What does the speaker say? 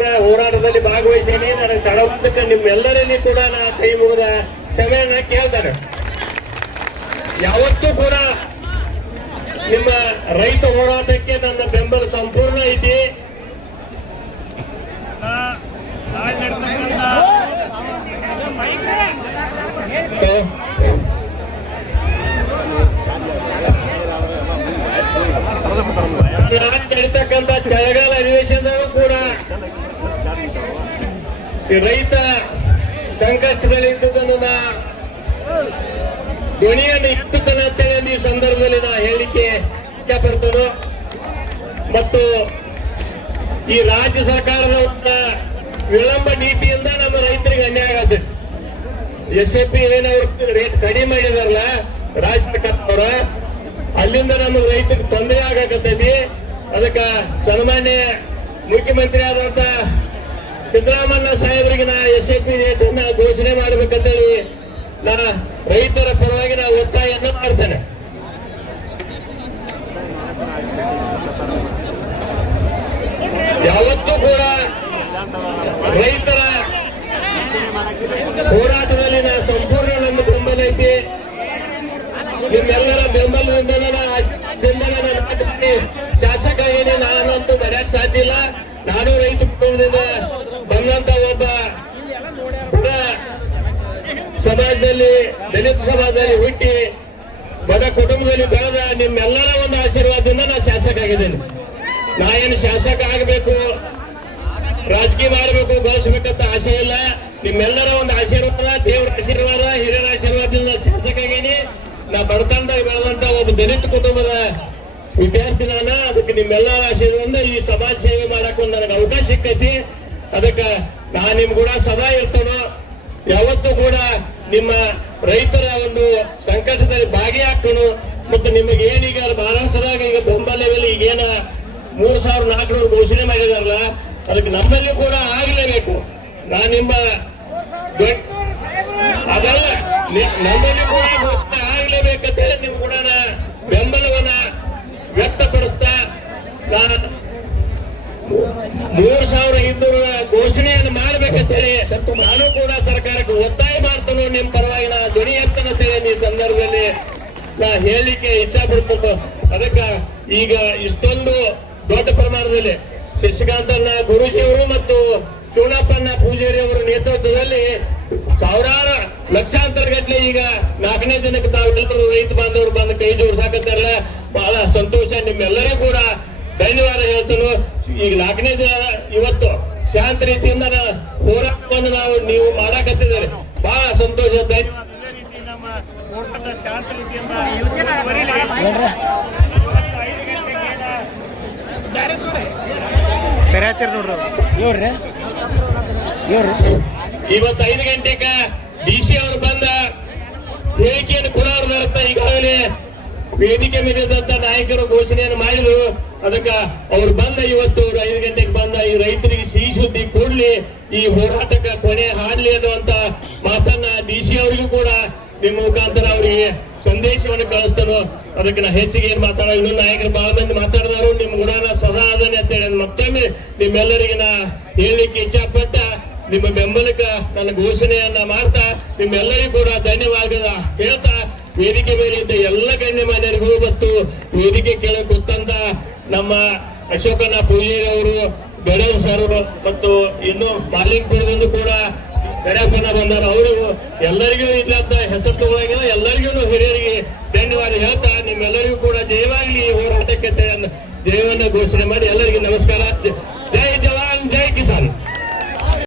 ನಾಯಕರ ಹೋರಾಟದಲ್ಲಿ ಭಾಗವಹಿಸೇನೆ. ನನಗೆ ತಡವಾದಕ್ಕೆ ನಿಮ್ಮೆಲ್ಲರಲ್ಲಿ ಕೂಡ ನಾ ಕೈ ಮುಗಿದ ಕ್ಷಮೆಯನ್ನ ಕೇಳ್ತಾರೆ ಯಾವತ್ತೂ ಕೂಡ ನಿಮ್ಮ ರೈತ ಹೋರಾಟಕ್ಕೆ ನನ್ನ ಬೆಂಬಲ ಸಂಪೂರ್ಣ ಐತಿ. ನಾನು ನಡೀತಕ್ಕಂಥ ಚಳಿಗಾಲ ಅಧಿವೇಶನದಲ್ಲೂ ಕೂಡ ಈ ರೈತ ಸಂಕಷ್ಟದಲ್ಲಿ ಇದ್ದುದನ್ನು ನಾ ಧ್ವನಿಯನ್ನು ಇಟ್ಟುತ್ತಾನೆ ಅಂತೇಳಿ ಈ ಸಂದರ್ಭದಲ್ಲಿ ನಾ ಹೇಳಿಕೆ ಇಷ್ಟಪಡ್ತೇನೆ. ಮತ್ತು ಈ ರಾಜ್ಯ ಸರ್ಕಾರದ ವಿಳಂಬ ನೀತಿಯಿಂದ ನಮ್ಮ ರೈತರಿಗೆ ಅನ್ಯಾಯ ಆಗತ್ತೆ. ಎಸ್ ಎ ಪಿ ಏನವ್ರು ರೇಟ್ ಕಡಿಮೆ ಮಾಡಿದಾರಲ್ಲ, ರಾಜ್ಯ ಸರ್ಕಾರ ಅಲ್ಲಿಂದ ನಮ್ಮ ರೈತರಿಗೆ ತೊಂದರೆ ಆಗಕತ್ತೈತಿ. ಅದಕ್ಕ ಸನ್ಮಾನ್ಯ ಮುಖ್ಯಮಂತ್ರಿ ಆದಂತ ಸಿದ್ದರಾಮಯ್ಯ ಸಾಹೇಬರಿಗೆ ನಾ ಎಸ್ ಎ ಪಿ ರೇಟ್ ಅನ್ನ ಘೋಷಣೆ ಮಾಡ್ಬೇಕಂತೇಳಿ ನಾ ರೈತರ ಪರವಾಗಿ ನಾ ಒತ್ತಾಯವನ್ನು ಮಾಡ್ತೇನೆ. ಯಾವತ್ತೂ ಕೂಡ ರೈತರ ಹೋರಾಟದಲ್ಲಿ ನಾ ಸಂಪೂರ್ಣ ನನ್ನ ಬೆಂಬಲ ಐತಿ. ನಿಮ್ಮೆಲ್ಲರ ಬೆಂಬಲದಿಂದ ಬೆಂಬಲ ಶಾಸಕ ಏನೇ ನಾನಂತೂ ಬರೆಯಕ್ ಸಾಧ್ಯ ಇಲ್ಲ. ನಾನು ರೈತ ಕುಟುಂಬದಿಂದ ಸಮಾಜದಲ್ಲಿ, ದಲಿತ ಸಮಾಜದಲ್ಲಿ ಹುಟ್ಟಿ, ಬಡ ಕುಟುಂಬದಲ್ಲಿ ಬೆಳೆದ ನಿಮ್ಮೆಲ್ಲರ ಒಂದು ಆಶೀರ್ವಾದದಿಂದ ನಾನು ಶಾಸಕ ಆಗಿದ್ದೇನೆ ನಾ ಏನು ಶಾಸಕ ಆಗಬೇಕು, ರಾಜಕೀಯ ಮಾಡಬೇಕು, ಗಳಿಸ್ಬೇಕಂತ ಆಸೆ ಇಲ್ಲ. ನಿಮ್ಮೆಲ್ಲರ ಒಂದು ಆಶೀರ್ವಾದ, ದೇವರ ಆಶೀರ್ವಾದ, ಹಿರಿಯರ ಆಶೀರ್ವಾದದಿಂದ ಶಾಸಕ ಆಗೀನಿ ನಾ ಬಡತನದಾಗ ಬೆಳೆದಂತ ಒಬ್ಬ ದಲಿತ ಕುಟುಂಬದ ವಿದ್ಯಾರ್ಥಿ ನಾನು ಅದಕ್ಕೆ ನಿಮ್ಮೆಲ್ಲರ ಆಶೀರ್ವಾದ ಈ ಸಮಾಜ ಸೇವೆ ಮಾಡಕ್ ಒಂದು ನನಗೆ ಅವಕಾಶ ಸಿಕ್ಕೈತಿ. ಅದಕ್ಕೆ ನಾ ನಿಮ್ ಕೂಡ ಸದಾ ಇರ್ತಾನೋ. ಯಾವತ್ತೂ ಕೂಡ ನಿಮ್ಮ ರೈತರ ಒಂದು ಸಂಕಷ್ಟದಲ್ಲಿ ಭಾಗಿಯಾಗ್ತಾನು ಮತ್ತು ನಿಮಗೆ ಏನೀಗ ಮಹಾರಾಷ್ಟ್ರದಾಗ ಈಗ ಬೆಂಬಲ ಲೆವೆಲ್ ಈಗೇನ ಮೂರ್ ಸಾವಿರ ನಾಲ್ಕುನೂರು ಘೋಷಣೆ ಮಾಡಿದಾರಲ್ಲ, ಅದಕ್ಕೆ ನಮ್ಮಲ್ಲಿ ಕೂಡ ಆಗಲೇಬೇಕು. ನಾ ನಿಮ್ಮ ಅದಲ್ಲ ನಮ್ಮಲ್ಲಿ ಕೂಡ ಘೋಷಣೆ ಆಗಲೇಬೇಕಂತ ಹೇಳಿ ನಿಮ್ ಕೂಡ ಬೆಂಬಲವನ್ನ ವ್ಯಕ್ತಪಡಿಸ್ತಾ ಮೂರ್ ನಾ ಹೇಳಲಿಕ್ಕೆ ಇಚ್ಛಾ ಪಡ್ಬೇಕು ಅದಕ್ಕ ಈಗ ಇಷ್ಟೊಂದು ದೊಡ್ಡ ಪ್ರಮಾಣದಲ್ಲಿ ಶಶಿಕಾಂತನ ಗುರುಜಿಯವರು ಮತ್ತು ಚೂಡಪ್ಪನ ಪೂಜಾರಿ ಅವರ ನೇತೃತ್ವದಲ್ಲಿ ಸಾವಿರಾರು ಲಕ್ಷಾಂತರ ಗಟ್ಟಲೆ ಈಗ ನಾಲ್ಕನೇ ದಿನಕ್ಕೆ ತಾವೆಲ್ಲರೂ ರೈತ ಬಾಂಧವರು ಬಂದು ಕೈ ಜೋಡಿಸಾಕತ್ತಾರಲ್ಲ ಬಹಳ ಸಂತೋಷ. ನಿಮ್ಮೆಲ್ಲರೂ ಕೂಡ ಧನ್ಯವಾದ ಹೇಳ್ತಾನು. ಈಗ ನಾಲ್ಕನೇ ದಿನ ಇವತ್ತು ಶಾಂತ ರೀತಿಯಿಂದ ಹೋರಾಟವನ್ನು ನಾವು ನೀವು ಮಾಡಾಕತ್ತಿದ್ದಾರೆ. ಬಹಳ ಸಂತೋಷ. ಧನ್ಯ ಅದೇ ರೀತಿ ನಮ್ಮ ಹೋರಾಟ ಶಾಂತ ರೀತಿಯಿಂದ ಕರೆಯತ್ತೀರಿ ನೋಡ್ರಿ ಇವತ್ತು ಐದು ಗಂಟೆಗ ಡಿ ಸಿ ಅವರು ಬಂದ ಹೇಳಿಕೆಯನ್ನು ಅರ್ಥ ಈಗಾಗಲೇ ವೇದಿಕೆ ಮೇಲಿದ್ದಂತ ನಾಯಕರು ಘೋಷಣೆಯನ್ನು ಮಾಡಿದ್ರು. ಅದಕ್ಕ ಅವ್ರು ಬಂದ ಇವತ್ತು ಐದು ಗಂಟೆಗೆ ಬಂದ ಈ ರೈತರಿಗೆ ಸಿಹಿ ಸುದ್ದಿ ಕೊಡ್ಲಿ, ಈ ಹೋರಾಟಕ್ಕೆ ಕೊನೆ ಹಾಡ್ಲಿ ಅನ್ನುವಂತ ಮಾತನ್ನ ನಿಮ್ಮ ಮುಖಾಂತರ ಅವರಿಗೆ ಸಂದೇಶವನ್ನು ಕಳಿಸ್ತಾನು. ಅದಕ್ಕೆ ನಾ ಹೆಚ್ಚಿಗೆ ಏನ್ ಮಾತಾಡೋ ಇನ್ನೂ ನಾಯಕರು ಬಹಳ ಮಂದಿ ಮಾತಾಡಿದವರು, ನಿಮ್ಮ ಗುಣನ ಸದಾ ಅದನ್ನೇ ಅಂತ ಹೇಳಿ ಮತ್ತೊಮ್ಮೆ ನಿಮ್ಮೆಲ್ಲರಿಗೆ ನಾ ಹೇಳಲಿಕ್ಕೆ ಇಚ್ಛಾಪಟ್ಟ, ನಿಮ್ಮ ಬೆಂಬಲಕ್ಕ ನನ್ನ ಘೋಷಣೆಯನ್ನ ಮಾಡ್ತಾ, ನಿಮ್ಮೆಲ್ಲರಿಗೂ ಕೂಡ ಧನ್ಯವಾದ ಹೇಳ್ತಾ, ವೇದಿಕೆ ಮೇಲೆ ಇದ್ದ ಎಲ್ಲ ಗಣ್ಯಮಾನ್ಯರಿಗೂ ಮತ್ತು ವೇದಿಕೆ ಕೆಳಗೆ ಕೂತಂತ ನಮ್ಮ ಅಶೋಕನ ಪೂಜೆ ಅವರು ಬೆಳೆ ಸರ್ ಮತ್ತು ಇನ್ನು ಮಾಲಿಂಗ್ ಕೂಡ ಗಣಪನ ಬಂದಾರ. ಅವರಿಗೂ ಎಲ್ಲರಿಗೂ ಇಲ್ಲಂತ ಹೆಸರು ತಗೊಳಗಿಲ್ಲ. ಎಲ್ಲರಿಗೂ ಹಿರಿಯರಿಗೆ ಧನ್ಯವಾದ ಹೇಳ್ತಾ ನಿಮ್ಮೆಲ್ಲರಿಗೂ ಕೂಡ ಜಯವಾಗ್ಲಿ ಹೋರಾಟಕ್ಕೆ ಜಯವನ್ನು ಘೋಷಣೆ ಮಾಡಿ ಎಲ್ಲರಿಗೂ ನಮಸ್ಕಾರ.